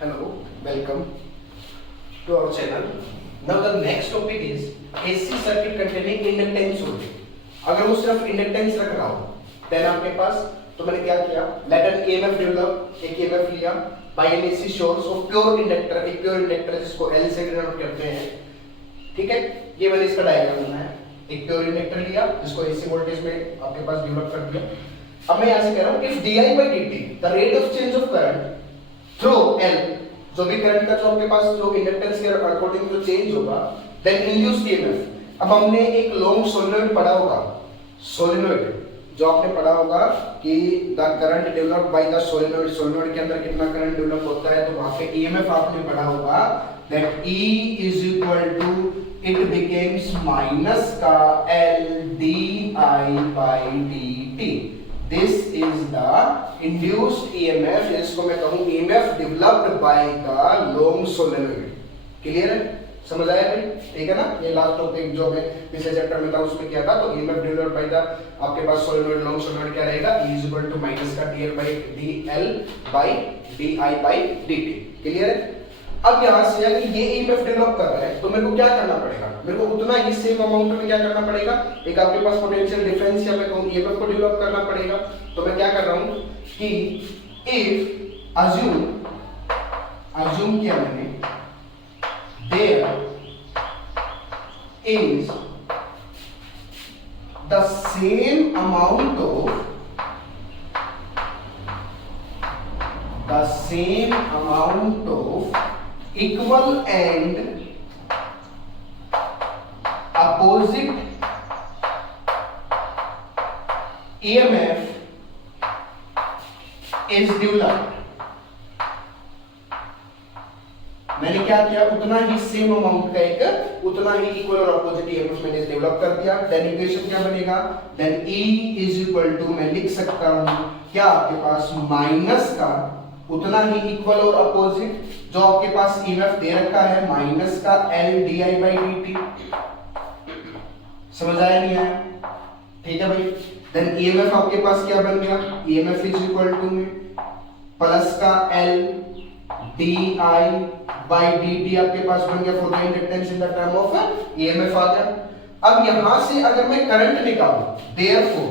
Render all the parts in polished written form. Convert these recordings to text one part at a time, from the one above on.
Hello, welcome to our channel. Now the next topic is AC circuit containing inductance voltage. अगर वो सिर्फ inductance रख रहा हो देन आपके पास तो मैंने क्या किया लेट एन ईएमएफ डेवलप एक ईएमएफ लिया by an AC source of pure inductor एक प्योर इंडक्टर जिसको एल से डिनोट करते हैं ठीक है ये मैंने इसका डायग्राम बनाया एक प्योर इंडक्टर लिया जिसको एसी वोल्टेज में आपके पास डेवलप कर दिया अब मैं यहां से कह रहा हूं if di by dt the rate of change of current through L जो भी करंट का जो आपके पास जो इंडक्टेंस के अकॉर्डिंग जो चेंज होगा देन इंड्यूस्ड ईएमएफ अब हमने एक लॉन्ग सोलेनॉइड पढ़ा होगा सोलेनॉइड जो आपने पढ़ा होगा कि the current developed by the solenoid solenoid के अंदर कितना करंट डेवलप होता है तो वहां पे ईएमएफ आपने पढ़ा होगा that E is equal to it becomes minus का L di by dt This is the induced EMF जिसको मैं कहूँ EMF developed by the long solenoid. Clear है? समझ आया भाई? ठीक है ना? ये लास्ट टॉपिक जो मैं पिछले चैप्टर में था उसमें किया था तो EMF developed by the आपके पास solenoid long solenoid क्या रहेगा? E is equal to minus का dl by dl by di by dt. Clear है? अब यहाँ से अगर ये EMF डेवलप कर रहा है तो मेरे को क्या करना पड़ेगा मेरे को उतना ही सेम अमाउंट में क्या करना पड़ेगा एक आपके पास पोटेंशियल डिफरेंस या मैं कहूँ EMF को डेवलप करना पड़ेगा तो मैं क्या कर रहा हूँ कि इफ अज्यूम किया मैंने there is the same amount of equal and opposite EMF is developed मैंने क्या किया उतना ही सेम अमाउंट का एक उतना ही इक्वल और अपोजिट ईएमएफ मैंने डेवलप कर दिया देन इक्वेशन क्या बनेगा then E is equal to मैं लिख सकता हूं क्या आपके पास माइनस का उतना ही इक्वल और अपोजिट जो आपके पास ईएमएफ दे रखा है माइनस का L di by dt समझ आया नहीं आया ठीक है भाई देन ईएमएफ आपके पास क्या बन गया ईएमएफ इज इक्वल टू में प्लस का L di by dt आपके पास बन गया for the inductance in the term of EMF आ गया अब यहां से अगर मैं करंट निकालूं देयरफॉर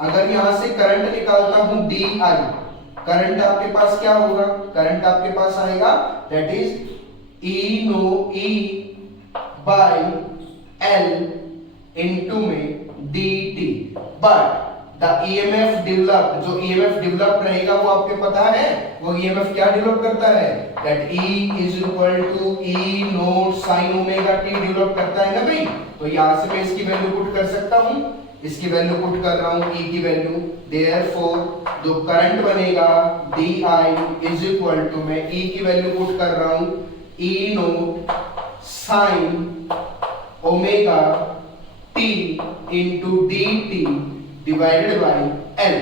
अगर यहां से करंट निकालता हूं di करंट आपके पास क्या होगा करंट आपके पास आएगा that is E by L into में dt but the EMF develop जो EMF डेवलप रहेगा वो आपको पता है वो EMF क्या डेवलप करता है that E is equal to E not sin omega t develop करता है ना भाई तो यहां से मैं इसकी वैल्यू पुट कर सकता हूं इसकी वैल्यू पुट कर रहा हूं E की वैल्यू देयरफॉर जो करंट बनेगा di इज इक्वल टू मैं E की वैल्यू पुट कर रहा हूं E not sin omega t into dt divided by L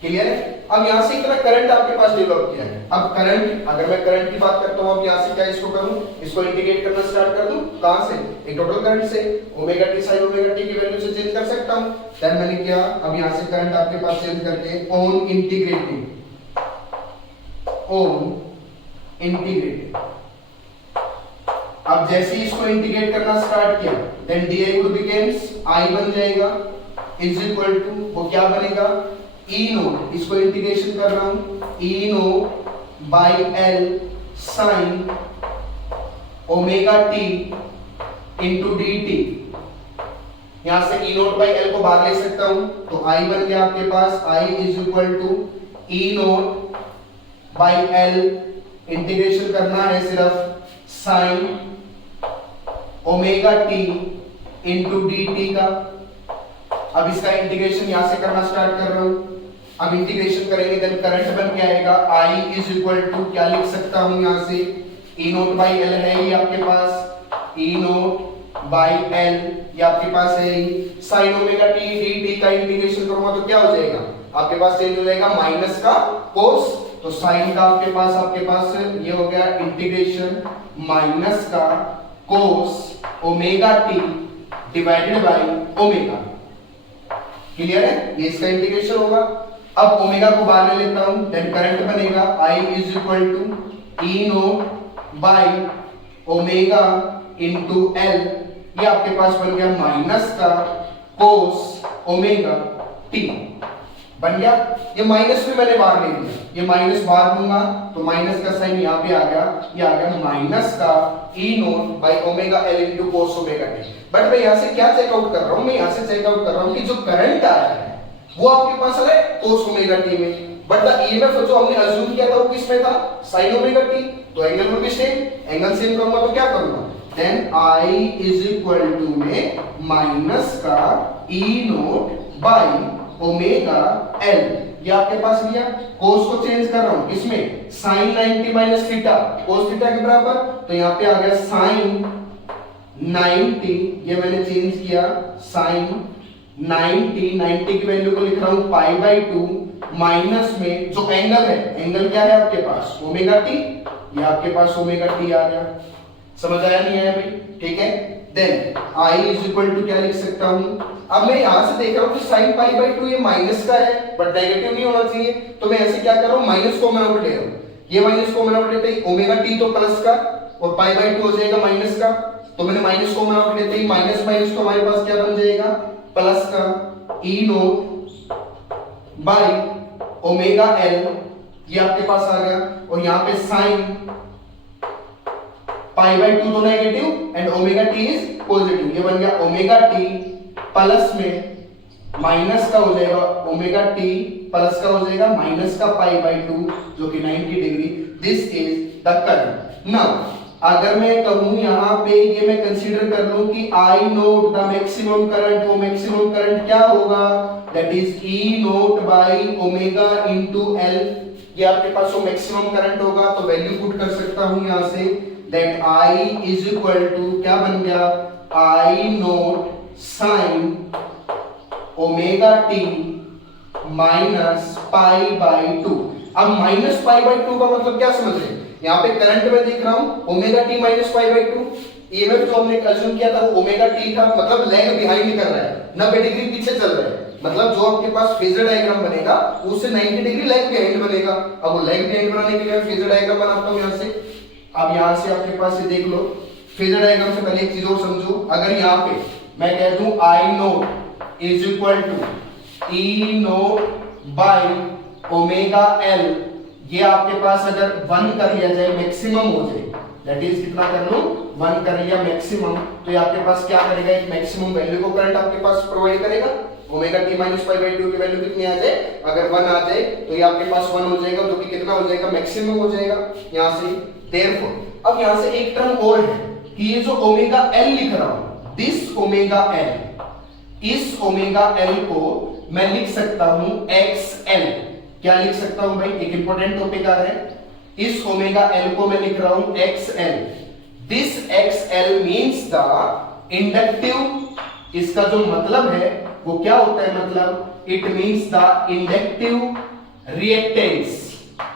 clear है अब यहां से इतना करंट आपके पास डेवलप किया है अब करंट अगर मैं करंट की बात करता हूं अब यहां से क्या इसको करूं इसको इंटीग्रेट करना स्टार्ट कर दूं कहां से एक टोटल करंट से omega t sin omega t की वैल्यू से चेंज कर सकता हूं देन मैंने किया अब यहां से करंट आपके पास चेंज करके ऑन इंटीग्रेटिंग अब जैसे ही इसको इंटीग्रेट करना स्टार्ट किया then di would becomes I बन जाएगा इज इक्वल टू वो क्या बनेगा E नोट इसको इंटीग्रेशन कर रहा हूं E not by L sin omega t into dt यहां से E नोट बाय L को बाहर ले सकता हूं तो I बन गया आपके पास I is equal to E not by L integration करना है सिर्फ sin omega t into dt का अब इसका इंटीग्रेशन यहां से करना स्टार्ट कर रहा हूं अब इंटीग्रेशन करेंगे देन करंट बन के आएगा I इज इक्वल टू क्या लिख सकता हूं यहां से E नोट बाय L है ये आपके पास E नोट बाय L ये आपके पास है sin ओमेगा t dt का इंटीग्रेशन करूंगा तो क्या हो जाएगा आपके पास चेंज हो जाएगा माइनस का cos तो sin का आपके पास ये हो गया इंटीग्रेशन माइनस का cos omega t divided by omega clear है ये इसका इंटीग्रेशन होगा अब ओमेगा को बाहर ले लेता हूं देन करंट बनेगा I is equal to E note by omega into L, ये आपके पास बन गया माइनस का कोस ओमेगा टी बन गया। ये माइनस भी मैंने बाहर ले लिया, ये माइनस बाहर लूंगा तो माइनस का साइन यहाँ पे आ गया, ये आ गया माइनस का E note by omega L into cos omega t. But मैं यहाँ से क्या चेकआउट कर रहा हूँ, मैं यहाँ से चेकआउट कर रहा हूँ कि जो करंट आया है वो आपके पास है कोस ओमेगा टी में, बट द ईएमएफ जो हमने अज्यूम किया था वो किस में था, साइन ओमेगा टी। तो angle will be same, angle same करूंगा तो क्या करूंगा, then I is equal to में माइनस का E note by omega L, ये आपके पास लिया। कोस को चेंज कर रहा हूं किसमें, sine 90 minus theta, cos theta के बराबर, तो यहाँ पे आ गया साइन 90, ये मैंने चेंज किया साइन 90 की वैल्यू को लिख रहा हूं पाई बाई 2 माइनस में जो एंगल है, एंगल क्या है आपके पास ओमेगा टी, ये आपके पास ओमेगा टी आ गया। समझ आया नहीं आया भाई, ठीक है। Then I is equal to क्या लिख सकता हूं, अब मैं यहां से देख रहा हूं कि sin पाई बाई 2 ये माइनस का है बट नेगेटिव नहीं होना चाहिए, तो मैं ऐसे क्या कर रहा हूं, माइनस कॉमन आउट ले रहा हूं, ये माइनस कॉमन आउट लेते ही ओमेगा टी तो प्लस का और पाई बाई 2 हो जाएगा माइनस का, तो मैंने माइनस कॉमन आउट लेते ही माइनस माइनस तो हमारे पास क्या बन जाएगा प्लस का E note by omega L, ये आपके पास आ गया, और यहां पे साइन पाई बाई 2 तो negative and omega T is positive, ये बन गया ओमेगा टी प्लस में माइनस का हो जाएगा ओमेगा टी प्लस का हो जाएगा माइनस का पाई बाई 2 जो कि 90 degree. This is the current. Now अगर मैं कहूं यहां पे ये मैं कंसीडर कर लूं कि आई नोट द मैक्सिमम करंट, वो मैक्सिमम करंट क्या होगा, that is E note by omega into L, ये आपके पास वो मैक्सिमम करंट होगा, तो वैल्यू पुट कर सकता हूं यहां से, that I is equal to क्या बन गया, I not sine omega t minus pi by 2। अब माइनस पाई बाई 2 का मतलब क्या समझ रहे हैं, यहाँ पे करंट में देख रहा हूं omega t minus pi by 2, EMF जो हमने अज्यूम किया था वो ओमेगा टी था, मतलब लैग बिहाइंड कर रहा है, 90 डिग्री पीछे चल रहा है, मतलब जो आपके पास फेजर डायग्राम बनेगा उससे 90 डिग्री लैग बिहाइंड बनेगा। अब वो लैग बिहाइंड बनाने के लिए मैं फेजर डायग्राम बनाता हूं यहां से। अब यहां से आपके पास ये देख लो, फेजर डायग्राम से पहले एक चीज और समझो, अगर यहां पे मैं कह दूं I naught is equal to E note by omega L, ये आपके पास अगर 1 कर लिया जाए मैक्सिमम हो जाए, दैट इज कितना कर लूं 1 कर लिया मैक्सिमम, तो ये आपके पास क्या करेगा, एक मैक्सिमम वैल्यू को करंट आपके पास प्रोवाइड करेगा, omega t minus pi by 2 की वैल्यू कितनी आ जाए, अगर 1 आ जाए तो ये आपके पास 1 हो जाएगा, जो कि कितना हो जाएगा मैक्सिमम हो जाएगा यहां से। देयरफॉर अब यहां से एक टर्म और है कि ये जो ओमेगा एल लिख रहा हूं, दिस ओमेगा एल, इस ओमेगा एल को मैं लिख सकता हूं एक्स एल, क्या लिख सकता हूं भाई, एक इंपॉर्टेंट टॉपिक आ रहा है, इस ओमेगा एल को मैं लिख रहा हूं x L, this x L means the inductive, इसका जो मतलब है वो क्या होता है, मतलब it means the inductive reactance,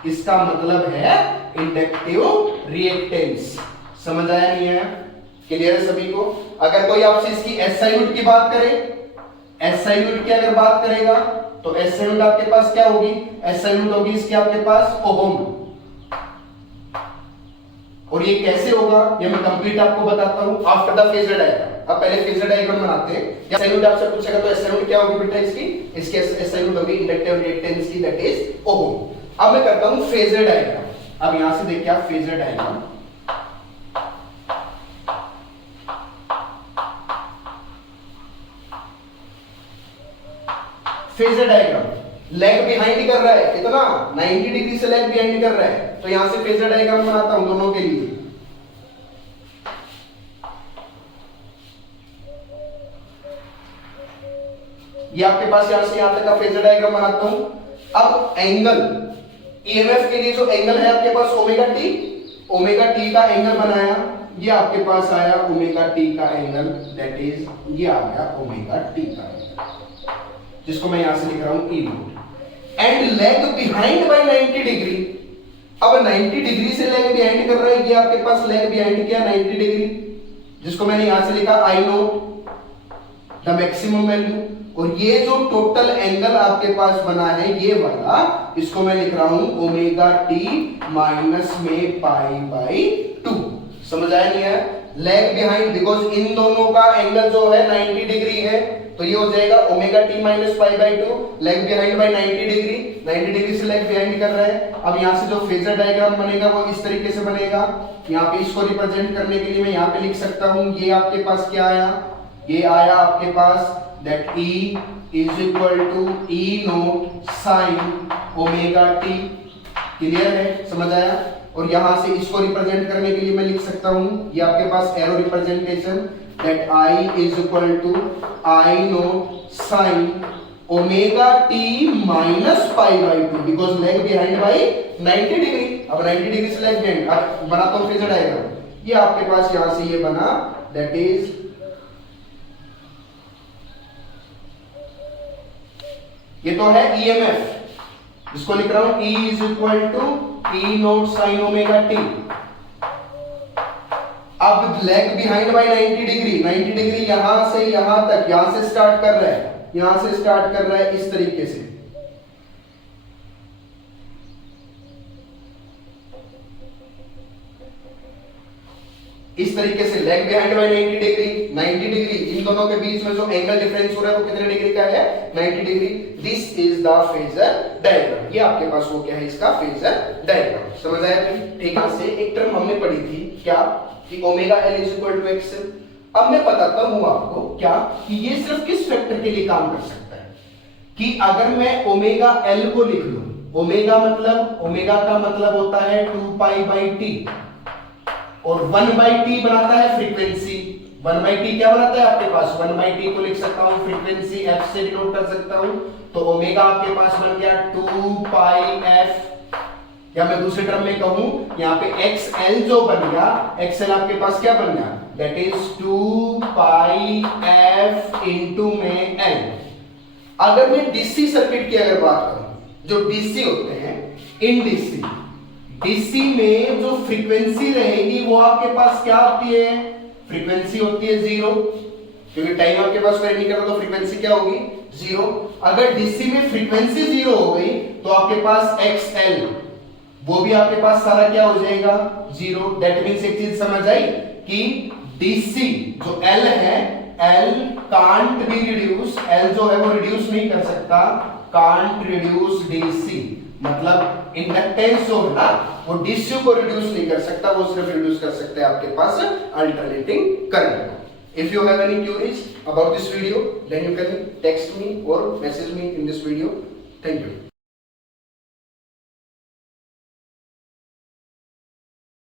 इसका मतलब है इंडक्टिव रिएक्टेंस। समझ आया नहीं आया, क्लियर है सभी को। अगर कोई आपसे इसकी एसआई यूनिट की बात करे, एसआई यूनिट की अगर बात करेगा तो एसआई यूनिट आपके पास क्या होगी, एसआई यूनिट होगी इसकी आपके पास ओम, और ये कैसे होगा ये मैं कंप्लीट आपको बताता हूं आफ्टर द फेजर डायग्राम। अब पहले फेजर डायग्राम बनाते हैं, या एसआई यूनिट आपसे पूछेगा तो एसआई यूनिट क्या होगी बेटा, इसकी एसआई यूनिट होगी इंडक्टिव रिएक्टेंस की, दैट इज ओम। अब मैं करता हूं फेजर डायग्राम। अब यहां से देखिए आप phasor diagram, phasor diagram lag behind कर रहा है, कितना 90 डिग्री से लैग बिहाइंड कर रहा है, तो यहां से फेजर डायग्राम बनाता हूं दोनों के लिए। ये आपके पास यहां से यहां तक का फेजर डायग्राम बनाता हूं। अब एंगल ईएमएफ के लिए जो एंगल है आपके पास ओमेगा टी का एंगल बनाया, ये आपके पास आया ओमेगा टी का एंगल, दैट इज ये आ गया ओमेगा टी का एंगल, जिसको मैं यहां से लिख रहा हूं E naught, and lag behind by 90 degree. अब 90 डिग्री से लेग बिहाइंड कर रहा है, ये आपके पास लेग बिहाइंड किया 90 डिग्री, जिसको मैंने यहां से लिखा आई नोट द मैक्सिमम वैल्यू, और ये जो टोटल एंगल आपके पास बना है ये वाला, इसको मैं लिख रहा हूं ओमेगा टी माइनस में पाई बाई 2। समझ आया नहीं है? लैग बिहाइंड, बिकॉज इन दोनों का एंगल जो है 90 डिग्री है, तो ये हो जाएगा omega t minus pi by 2, lag behind by 90 degree, 90 degree से लैग बिहाइंड कर रहा है। अब यहाँ से जो फेजर डायग्राम बनेगा वो इस तरीके से बनेगा। यहाँ पे इसको रिप्रेजेंट करने के लिए मैं यहाँ पे लिख सकता हूँ, ये आपके पास क्या आया, ये आया आपके पास that E is equal to E note sin omega T. Clear है? समझ आया? और यहां से इसको रिप्रेजेंट करने के लिए मैं लिख सकता हूं, ये आपके पास arrow representation that I is equal to I naught sin omega t minus pi by 2 because lag behind by 90 degree. अब 90 डिग्री से लैग बिहाइंड बनाता हूं फेजर डायग्राम, ये आपके पास यहां से ये बना, दैट इज ये तो है EMF, इसको लिख रहा हूं E is equal to E naught sine omega t. अब lag behind by 90 degree, 90 degree यहां से यहां तक, यहां से स्टार्ट कर रहा है, यहां से स्टार्ट कर रहा है इस तरीके से। इस तरीके से lag behind by 90 degree, 90 degree, इन दोनों के बीच में जो एंगल डिफरेंस हो रहा है वो कितने डिग्री का है, 90 degree. This is the phasor diagram. ये आपके पास वो क्या है, इसका फेजर डायग्राम। समझ आया? ठीक है। से एक टर्म हमने पढ़ी थी क्या, कि omega L is equal to XL. अब मैं बताता हूं आपको क्या, कि ये सिर्फ किस वेक्टर के लिए काम कर सकता है, कि अगर मैं ओमेगा एल को लिख लूं, ओमेगा मतलब, ओमेगा का मतलब होता है 2 पाई बाई टी, और 1 बाई टी बनाता है फ्रीक्वेंसी। 1 बाई टी क्या बनाता है आपके पास, 1 बाई टी को लिख सकता हूं फ्रीक्वेंसी, एफ से डिनोट कर सकता हूं, तो ओमेगा आपके पास बन गया 2 पाई एफ। या मैं दूसरे टर्म में कहूं, यहाँ पे एक्सएल जो बन गया, एक्सएल आपके पास क्या बन गया, that is 2 pi F into में एल। अगर मैं डीसी सर्किट की अगर बात करूं, जो डीसी होते हैं, इन डीसी में जो फ्रीक्वेंसी रहेगी वो आपके पास क्या होती है, फ्रीक्वेंसी होती है 0, क्योंकि टाइम आपके पास वेरी नहीं कर रहा, तो फ्रीक्वेंसी क्या होगी, 0। अगर डीसी में फ्रीक्वेंसी 0 हो गई तो आपके पास एक्सएल वो भी आपके पास सारा क्या हो जाएगा, 0। दैट मींस एक चीज समझ आई कि डीसी जो एल है, L can't be reduce, L जो है वो रिड्यूस नहीं कर सकता, कांट रिड्यूस डीसी, मतलब इंडक्टेंस जो है ना वो डीसी को रिड्यूस नहीं कर सकता, वो सिर्फ रिड्यूस कर सकते हैं आपके पास alternating current. If you have any queries about this video, then you can text me or message me in this video. Thank you.